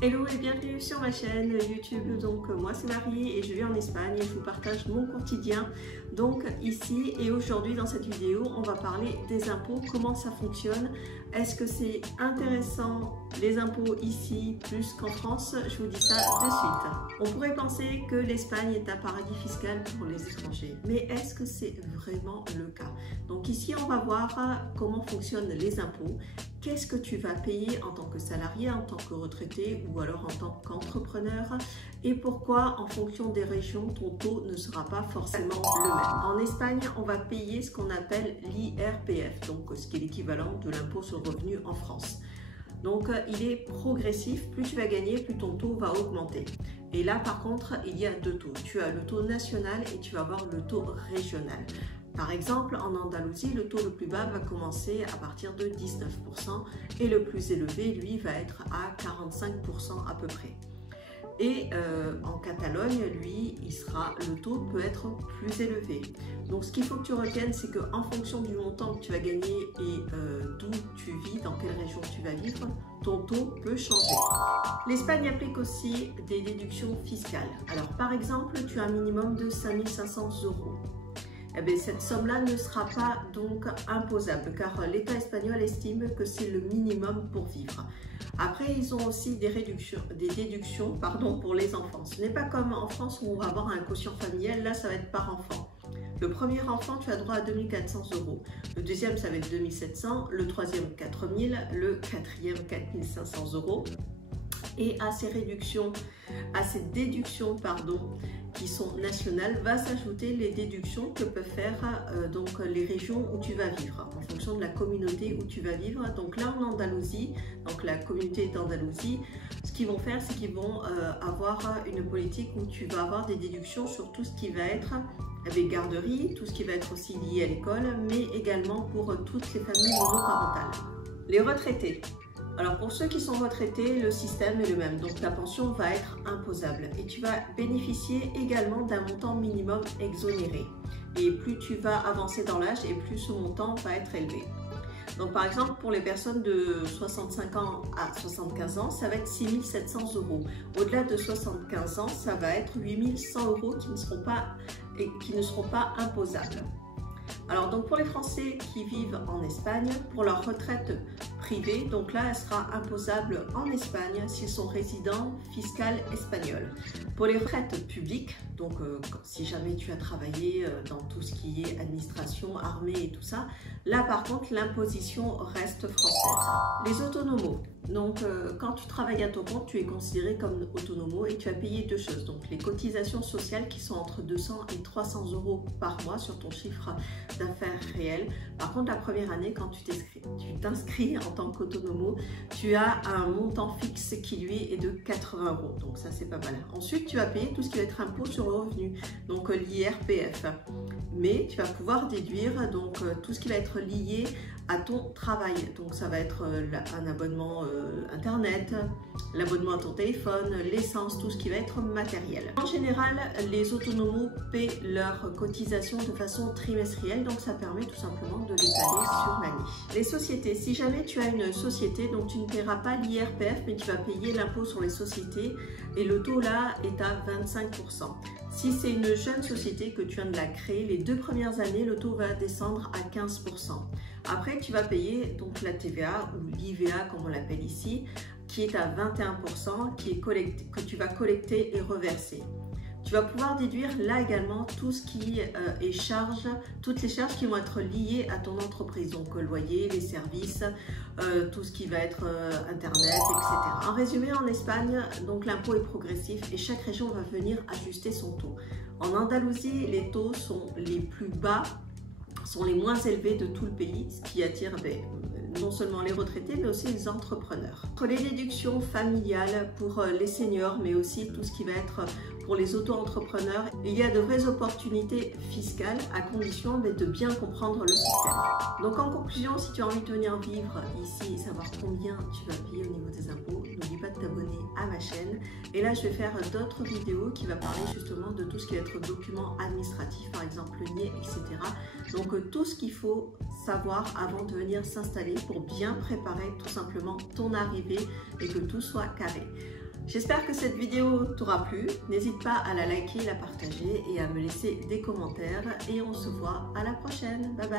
Hello et bienvenue sur ma chaîne YouTube. Donc moi c'est Marie et je vis en Espagne et je vous partage mon quotidien donc ici. Et aujourd'hui dans cette vidéo on va parler des impôts, comment ça fonctionne, est-ce que c'est intéressant les impôts ici plus qu'en France? Je vous dis ça de suite. On pourrait penser que l'Espagne est un paradis fiscal pour les étrangers, mais est-ce que c'est vraiment le cas? Donc ici on va voir comment fonctionnent les impôts. Qu'est-ce que tu vas payer en tant que salarié, en tant que retraité ou alors en tant qu'entrepreneur et pourquoi en fonction des régions ton taux ne sera pas forcément le même. En Espagne, on va payer ce qu'on appelle l'IRPF, donc ce qui est l'équivalent de l'impôt sur le revenu en France. Donc il est progressif, plus tu vas gagner, plus ton taux va augmenter. Et là par contre, il y a deux taux. Tu as le taux national et tu vas avoir le taux régional. Par exemple, en Andalousie, le taux le plus bas va commencer à partir de 19% et le plus élevé, lui, va être à 45% à peu près. Et en Catalogne, lui, le taux peut être plus élevé. Donc ce qu'il faut que tu retiennes, c'est qu'en fonction du montant que tu vas gagner et d'où tu vis, dans quelle région tu vas vivre, ton taux peut changer. L'Espagne applique aussi des déductions fiscales. Alors par exemple, tu as un minimum de 5 500 €. Eh bien, cette somme-là ne sera pas donc imposable car l'État espagnol estime que c'est le minimum pour vivre. Après, ils ont aussi des déductions pour les enfants. Ce n'est pas comme en France où on va avoir un quotient familial, là ça va être par enfant. Le premier enfant, tu as droit à 2 400 €. Le deuxième, ça va être 2 700 €. Le troisième, 4 000 €. Le quatrième, 4 500 €. Et à ces déductions qui sont nationales, va s'ajouter les déductions que peuvent faire donc les régions où tu vas vivre, en fonction de la communauté où tu vas vivre. Donc là en Andalousie, donc la communauté d'Andalousie, ce qu'ils vont faire, c'est qu'ils vont avoir une politique où tu vas avoir des déductions sur tout ce qui va être avec garderie, tout ce qui va être aussi lié à l'école, mais également pour toutes les familles monoparentales. Les retraités. Alors pour ceux qui sont retraités, le système est le même, donc ta pension va être imposable et tu vas bénéficier également d'un montant minimum exonéré. Et plus tu vas avancer dans l'âge et plus ce montant va être élevé. Donc par exemple pour les personnes de 65 ans à 75 ans, ça va être 6 700 €. Au-delà de 75 ans, ça va être 8 100 € qui ne seront pas imposables. Alors donc pour les Français qui vivent en Espagne, pour leur retraite privée, donc là elle sera imposable en Espagne s'ils sont résidents fiscaux espagnols. Pour les retraites publiques, donc si jamais tu as travaillé dans tout ce qui est administration, armée et tout ça, là par contre l'imposition reste française. Les autonomos. Donc quand tu travailles à ton compte, tu es considéré comme autonomo et tu as payé deux choses. Donc les cotisations sociales qui sont entre 200 et 300 € par mois sur ton chiffre d'affaires réel. Par contre, la première année, quand tu t'inscris en tant qu'autonomo, tu as un montant fixe qui lui est de 80 €. Donc ça, c'est pas mal. Ensuite, tu vas payer tout ce qui va être impôt sur le revenu, donc l'IRPF. Mais tu vas pouvoir déduire donc tout ce qui va être lié à ton travail. Donc ça va être un abonnement internet, l'abonnement à ton téléphone, l'essence, tout ce qui va être matériel. En général, les autonomos paient leurs cotisations de façon trimestrielle, donc ça permet tout simplement de l'étaler sur l'année. Les sociétés, si jamais tu as une société, donc tu ne paieras pas l'IRPF, mais tu vas payer l'impôt sur les sociétés et le taux là est à 25%. Si c'est une jeune société que tu viens de la créer, les 2 premières années, le taux va descendre à 15%. Après, tu vas payer donc la TVA ou l'IVA comme on l'appelle ici, qui est à 21%, que tu vas collecter et reverser. Tu vas pouvoir déduire là également tout ce qui est toutes les charges qui vont être liées à ton entreprise, donc le loyer, les services, tout ce qui va être internet, etc. En résumé, en Espagne, donc l'impôt est progressif et chaque région va venir ajuster son taux. En Andalousie, les taux sont les plus bas, sont les moins élevés de tout le pays, ce qui attire non seulement les retraités mais aussi les entrepreneurs. Entre les déductions familiales pour les seniors mais aussi tout ce qui va être pour les auto-entrepreneurs, il y a de vraies opportunités fiscales à condition de bien comprendre le système. Donc en conclusion, si tu as envie de venir vivre ici et savoir combien tu vas payer au niveau des impôts, n'oublie pas de t'abonner à ma chaîne. Et là, je vais faire d'autres vidéos qui vont parler justement de tout ce qui va être documents administratifs, par exemple le NIE, etc. Donc tout ce qu'il faut savoir avant de venir s'installer pour bien préparer tout simplement ton arrivée et que tout soit carré. J'espère que cette vidéo t'aura plu. N'hésite pas à la liker, la partager et à me laisser des commentaires. Et on se voit à la prochaine. Bye bye.